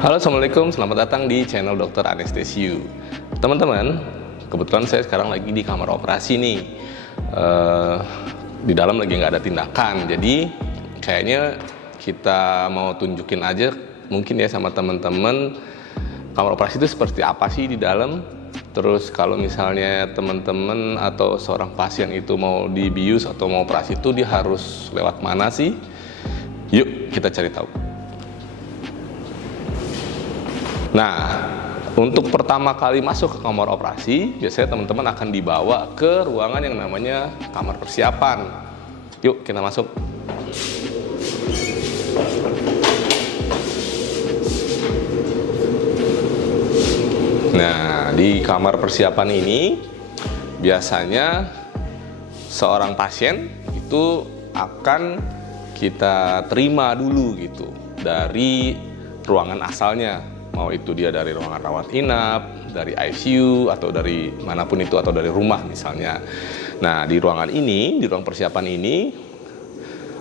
Halo, Assalamualaikum. Selamat datang di channel Dokter Anestesiu. Teman-teman, kebetulan saya sekarang lagi di kamar operasi nih. Di dalam lagi nggak ada tindakan, jadi kayaknya kita mau tunjukin aja mungkin ya sama teman-teman kamar operasi itu seperti apa sih di dalam. Terus kalau misalnya teman-teman atau seorang pasien itu mau dibius atau mau operasi itu dia harus lewat mana sih? Yuk kita cari tahu. Nah, untuk pertama kali masuk ke kamar operasi, biasanya teman-teman akan dibawa ke ruangan yang namanya kamar persiapan. Yuk, kita masuk. Nah, di kamar persiapan ini, biasanya seorang pasien itu akan kita terima dulu gitu dari ruangan asalnya. Mau itu dia dari ruangan rawat inap, dari ICU, atau dari manapun itu, atau dari rumah misalnya. Nah, di ruangan ini, di ruang persiapan ini,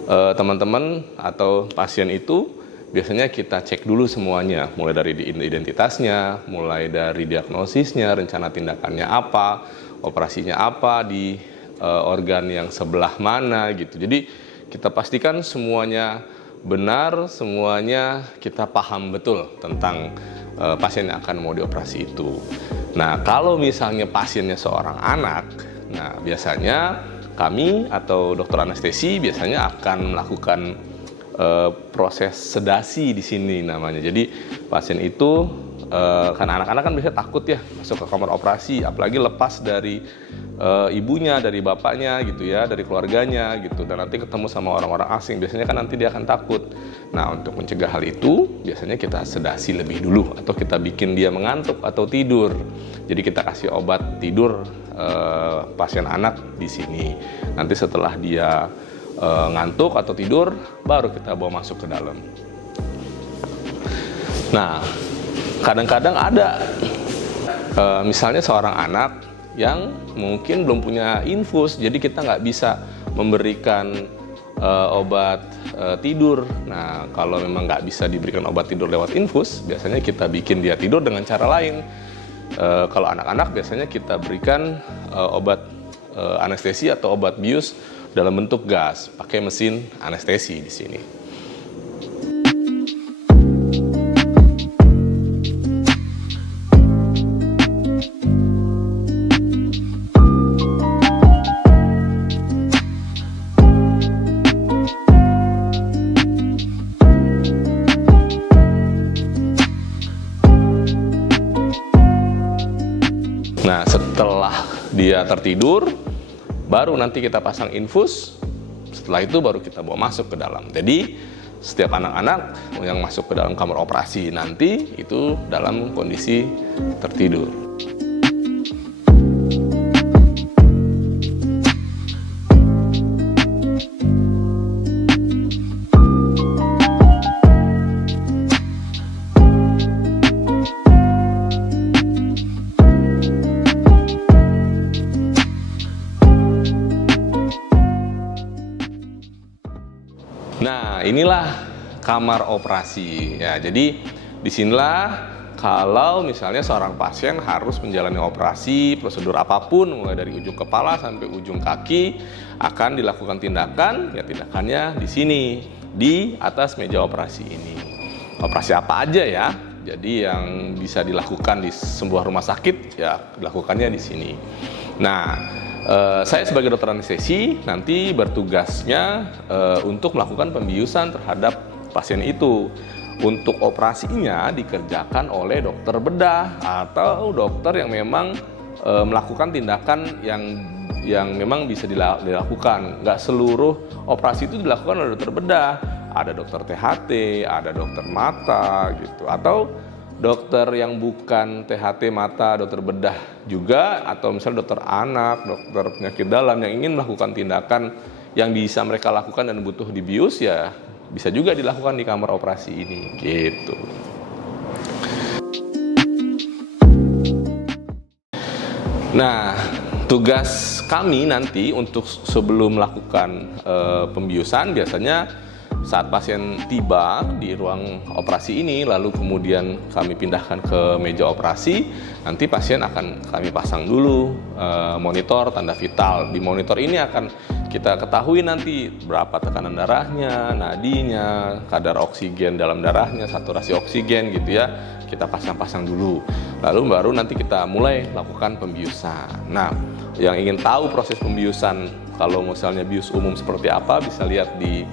teman-teman atau pasien itu biasanya kita cek dulu semuanya, mulai dari identitasnya, mulai dari diagnosisnya, rencana tindakannya apa, operasinya apa, di organ yang sebelah mana gitu. Jadi kita pastikan semuanya benar, semuanya kita paham betul tentang pasien yang akan mau dioperasi itu. Nah, kalau misalnya pasiennya seorang anak, nah biasanya kami atau dokter anestesi biasanya akan melakukan proses sedasi di sini namanya. Jadi pasien itu karena anak-anak kan biasanya takut ya masuk ke kamar operasi, apalagi lepas dari ibunya, dari bapaknya gitu ya, dari keluarganya gitu, dan nanti ketemu sama orang-orang asing, biasanya kan nanti dia akan takut. Nah, untuk mencegah hal itu biasanya kita sedasi lebih dulu atau kita bikin dia mengantuk atau tidur. Jadi kita kasih obat tidur pasien anak di sini. Nanti setelah dia ngantuk atau tidur, baru kita bawa masuk ke dalam. Nah, kadang-kadang ada misalnya seorang anak yang mungkin belum punya infus, jadi kita nggak bisa memberikan obat tidur. Nah, kalau memang nggak bisa diberikan obat tidur lewat infus, biasanya kita bikin dia tidur dengan cara lain. Kalau anak-anak biasanya kita berikan obat anestesi atau obat bius dalam bentuk gas, pakai mesin anestesi di sini. Nah, setelah dia tertidur, baru nanti kita pasang infus. Setelah itu baru kita bawa masuk ke dalam. Jadi setiap anak-anak yang masuk ke dalam kamar operasi nanti itu dalam kondisi tertidur. Nah, inilah kamar operasi. Ya, jadi disinilah kalau misalnya seorang pasien harus menjalani operasi, prosedur apapun, mulai dari ujung kepala sampai ujung kaki, akan dilakukan tindakan, ya tindakannya di sini, di atas meja operasi ini. Operasi apa aja ya? Jadi yang bisa dilakukan di sebuah rumah sakit, ya dilakukannya di sini. Nah, saya sebagai dokter anestesi nanti bertugasnya untuk melakukan pembiusan terhadap pasien itu. Untuk operasinya dikerjakan oleh dokter bedah atau dokter yang memang melakukan tindakan yang memang bisa dilakukan. Nggak seluruh operasi itu dilakukan oleh dokter bedah. Ada dokter THT, ada dokter mata gitu, atau dokter yang bukan THT mata, dokter bedah juga, atau misalnya dokter anak, dokter penyakit dalam yang ingin melakukan tindakan yang bisa mereka lakukan dan butuh dibius, ya bisa juga dilakukan di kamar operasi ini gitu. Nah, tugas kami nanti untuk sebelum melakukan pembiusan biasanya saat pasien tiba di ruang operasi ini, lalu kemudian kami pindahkan ke meja operasi, nanti pasien akan kami pasang dulu monitor tanda vital. Di monitor ini akan kita ketahui nanti berapa tekanan darahnya, nadinya, kadar oksigen dalam darahnya, saturasi oksigen gitu ya. Kita pasang-pasang dulu. Lalu baru nanti kita mulai lakukan pembiusan. Nah, yang ingin tahu proses pembiusan, kalau misalnya bius umum seperti apa, bisa lihat di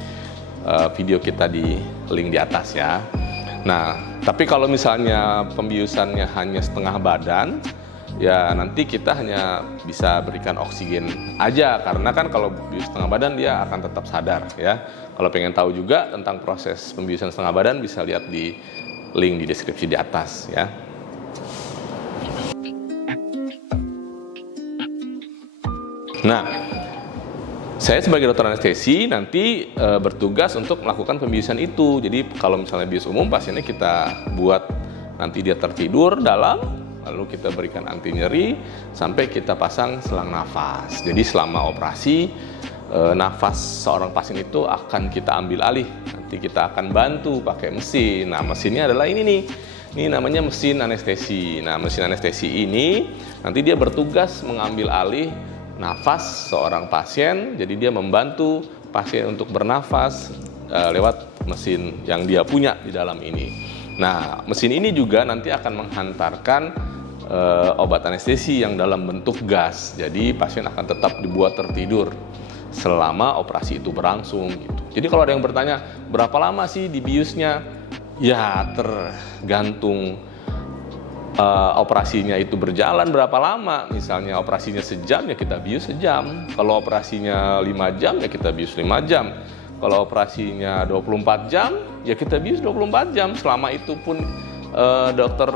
video kita di link di atas ya. Nah, tapi kalau misalnya pembiusannya hanya setengah badan, ya nanti kita hanya bisa berikan oksigen aja, karena kan kalau bius setengah badan dia akan tetap sadar ya. Kalau pengen tahu juga tentang proses pembiusan setengah badan, bisa lihat di link di deskripsi di atas ya. Nah, saya sebagai dokter anestesi nanti bertugas untuk melakukan pembiusan itu. Jadi kalau misalnya bius umum, pasiennya kita buat nanti dia tertidur dalam, lalu kita berikan anti nyeri sampai kita pasang selang nafas. Jadi selama operasi, nafas seorang pasien itu akan kita ambil alih. Nanti kita akan bantu pakai mesin. Nah, mesinnya adalah ini nih. Ini namanya mesin anestesi. Nah, mesin anestesi ini nanti dia bertugas mengambil alih nafas seorang pasien, jadi dia membantu pasien untuk bernafas lewat mesin yang dia punya di dalam ini. Nah, mesin ini juga nanti akan menghantarkan obat anestesi yang dalam bentuk gas, jadi pasien akan tetap dibuat tertidur selama operasi itu berlangsung gitu. Jadi kalau ada yang bertanya, berapa lama sih dibiusnya? Ya, tergantung operasinya itu berjalan berapa lama. Misalnya operasinya sejam, ya kita bius sejam. Kalau operasinya 5 jam, ya kita bius 5 jam. Kalau operasinya 24 jam, ya kita bius 24 jam. Selama itu pun dokter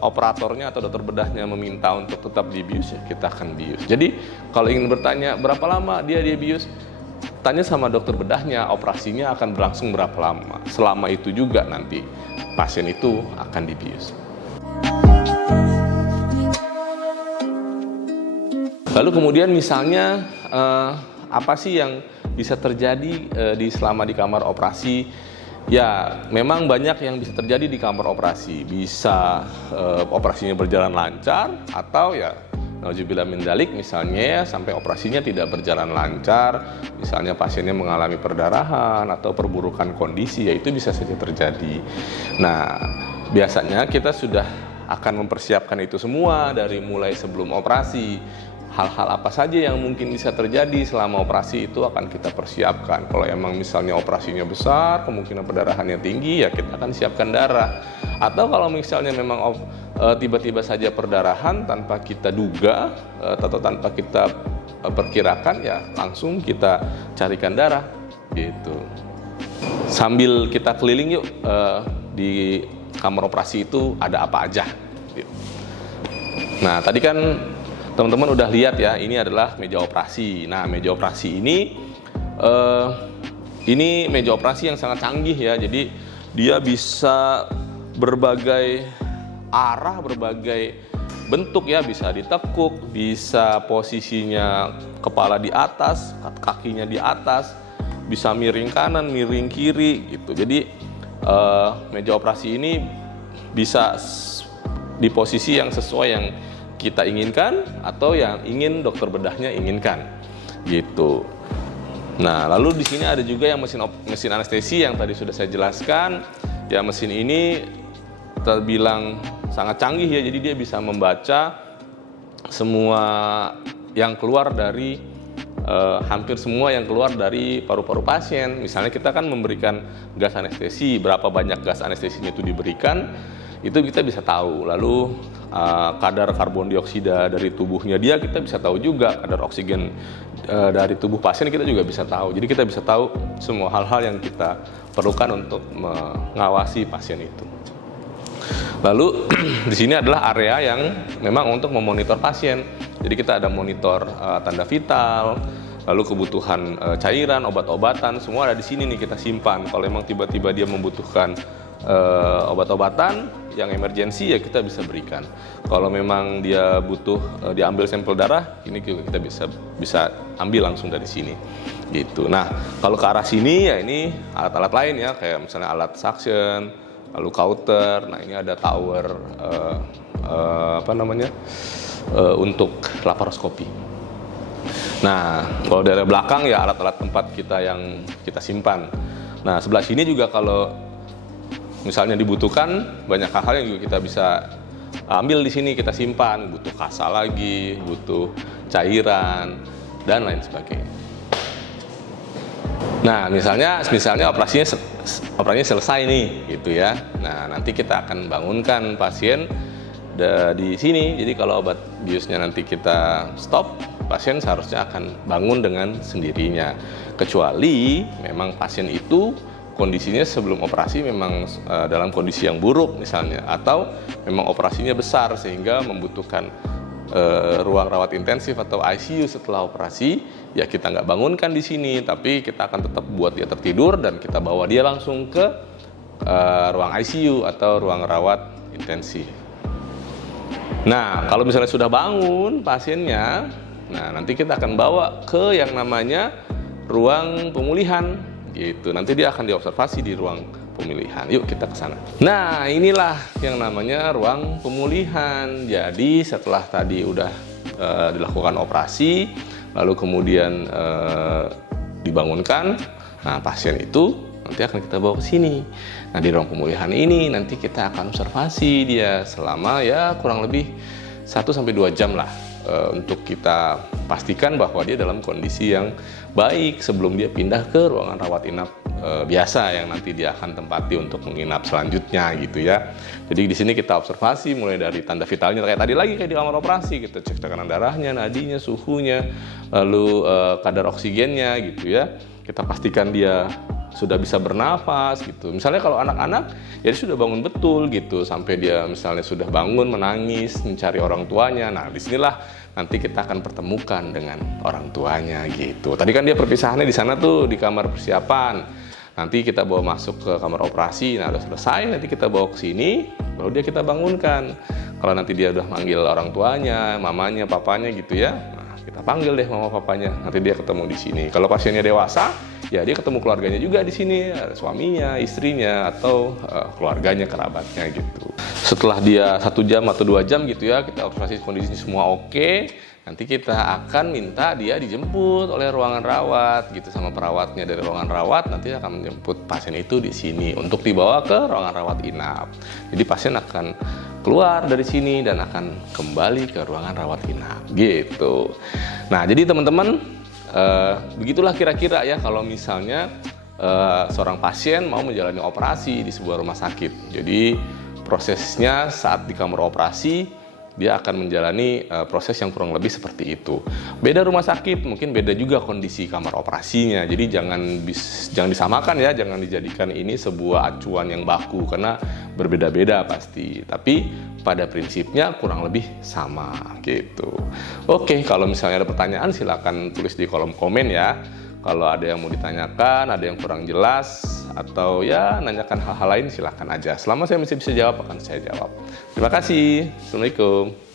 operatornya atau dokter bedahnya meminta untuk tetap dibius, ya kita akan bius. Jadi kalau ingin bertanya berapa lama dia bius, tanya sama dokter bedahnya, operasinya akan berlangsung berapa lama. Selama itu juga nanti pasien itu akan dibius. Lalu kemudian misalnya apa sih yang bisa terjadi selama di kamar operasi? Ya, memang banyak yang bisa terjadi di kamar operasi. Bisa operasinya berjalan lancar, atau ya nauzubillah min dzalik, misalnya ya, sampai operasinya tidak berjalan lancar, misalnya pasiennya mengalami perdarahan atau perburukan kondisi, ya itu bisa saja terjadi. Nah, biasanya kita sudah akan mempersiapkan itu semua dari mulai sebelum operasi. Hal-hal apa saja yang mungkin bisa terjadi selama operasi itu akan kita persiapkan. Kalau emang misalnya operasinya besar, kemungkinan perdarahannya tinggi, ya kita akan siapkan darah. Atau kalau misalnya memang tiba-tiba saja perdarahan tanpa kita duga atau tanpa kita perkirakan, ya langsung kita carikan darah gitu. Sambil kita keliling yuk di kamar operasi itu ada apa aja. Nah, tadi kan teman-teman udah lihat ya, ini adalah meja operasi. Nah, meja operasi ini meja operasi yang sangat canggih ya. Jadi dia bisa berbagai arah, berbagai bentuk ya, bisa ditekuk, bisa posisinya kepala di atas, kakinya di atas, bisa miring kanan, miring kiri gitu. Jadi meja operasi ini bisa di posisi yang sesuai yang kita inginkan atau yang ingin dokter bedahnya inginkan gitu. Nah, lalu di sini ada juga yang mesin anestesi yang tadi sudah saya jelaskan. Ya, mesin ini terbilang sangat canggih ya, jadi dia bisa membaca semua yang keluar dari hampir semua yang keluar dari paru-paru pasien. Misalnya kita kan memberikan gas anestesi, berapa banyak gas anestesinya itu diberikan, itu kita bisa tahu. Lalu kadar karbon dioksida dari tubuhnya dia kita bisa tahu juga, kadar oksigen dari tubuh pasien kita juga bisa tahu. Jadi kita bisa tahu semua hal-hal yang kita perlukan untuk mengawasi pasien itu. Lalu di sini adalah area yang memang untuk memonitor pasien. Jadi kita ada monitor tanda vital, lalu kebutuhan cairan, obat-obatan, semua ada di sini nih kita simpan. Kalau memang tiba-tiba dia membutuhkan obat-obatan yang emergensi ya kita bisa berikan. Kalau memang dia butuh diambil sampel darah, ini juga kita bisa ambil langsung dari sini gitu. Nah, kalau ke arah sini ya ini alat-alat lain ya, kayak misalnya alat suction, lalu counter. Nah, ini ada tower untuk laparoskopi. Nah, kalau dari belakang ya alat-alat tempat kita yang kita simpan. Nah, sebelah sini juga kalau misalnya dibutuhkan banyak hal-hal yang juga kita bisa ambil di sini, kita simpan. Butuh kasa lagi, butuh cairan dan lain sebagainya. Nah, misalnya operasinya selesai nih, gitu ya. Nah, nanti kita akan bangunkan pasien di sini. Jadi kalau obat biusnya nanti kita stop, pasien seharusnya akan bangun dengan sendirinya. Kecuali memang pasien itu kondisinya sebelum operasi memang dalam kondisi yang buruk misalnya, atau memang operasinya besar sehingga membutuhkan ruang rawat intensif atau ICU setelah operasi, ya kita nggak bangunkan di sini, tapi kita akan tetap buat dia tertidur dan kita bawa dia langsung ke ruang ICU atau ruang rawat intensif. Nah, kalau misalnya sudah bangun pasiennya, nah nanti kita akan bawa ke yang namanya ruang pemulihan gitu. Nanti dia akan diobservasi di ruang pemulihan. Yuk kita ke sana. Nah, inilah yang namanya ruang pemulihan. Jadi setelah tadi udah dilakukan operasi, lalu kemudian dibangunkan, nah pasien itu nanti akan kita bawa ke sini. Nah, di ruang pemulihan ini nanti kita akan observasi dia selama ya kurang lebih 1-2 jam lah, untuk kita pastikan bahwa dia dalam kondisi yang baik sebelum dia pindah ke ruangan rawat inap biasa yang nanti dia akan tempati untuk menginap selanjutnya gitu ya. Jadi di sini kita observasi mulai dari tanda vitalnya kayak tadi lagi kayak di kamar operasi, kita cek tekanan darahnya, nadinya, suhunya, lalu kadar oksigennya gitu ya. Kita pastikan dia sudah bisa bernafas gitu. Misalnya kalau anak-anak ya dia sudah bangun betul gitu, sampai dia misalnya sudah bangun menangis mencari orang tuanya. Nah, disinilah nanti kita akan pertemukan dengan orang tuanya gitu. Tadi kan dia perpisahannya di sana tuh di kamar persiapan. Nanti kita bawa masuk ke kamar operasi. Nah, udah selesai nanti kita bawa ke sini, baru dia kita bangunkan. Kalau nanti dia udah manggil orang tuanya, mamanya, papanya gitu ya. Nah, kita panggil deh mama papanya. Nanti dia ketemu di sini. Kalau pasiennya dewasa, ya dia ketemu keluarganya juga di sini, suaminya, istrinya, atau keluarganya, kerabatnya gitu. Setelah dia 1 jam atau 2 jam gitu ya, kita observasi kondisi semua oke, nanti kita akan minta dia dijemput oleh ruangan rawat gitu sama perawatnya dari ruangan rawat, nanti akan menjemput pasien itu di sini untuk dibawa ke ruangan rawat inap. Jadi pasien akan keluar dari sini dan akan kembali ke ruangan rawat inap gitu. Nah, jadi teman-teman, begitulah kira-kira ya kalau misalnya seorang pasien mau menjalani operasi di sebuah rumah sakit. Jadi prosesnya saat di kamar operasi dia akan menjalani proses yang kurang lebih seperti itu. Beda rumah sakit, mungkin beda juga kondisi kamar operasinya. Jadi jangan disamakan ya, jangan dijadikan ini sebuah acuan yang baku karena berbeda-beda pasti. Tapi pada prinsipnya kurang lebih sama gitu. Oke, kalau misalnya ada pertanyaan silakan tulis di kolom komen ya. Kalau ada yang mau ditanyakan, ada yang kurang jelas, atau ya nanyakan hal-hal lain silahkan aja. Selama saya masih bisa jawab, akan saya jawab. Terima kasih. Assalamualaikum.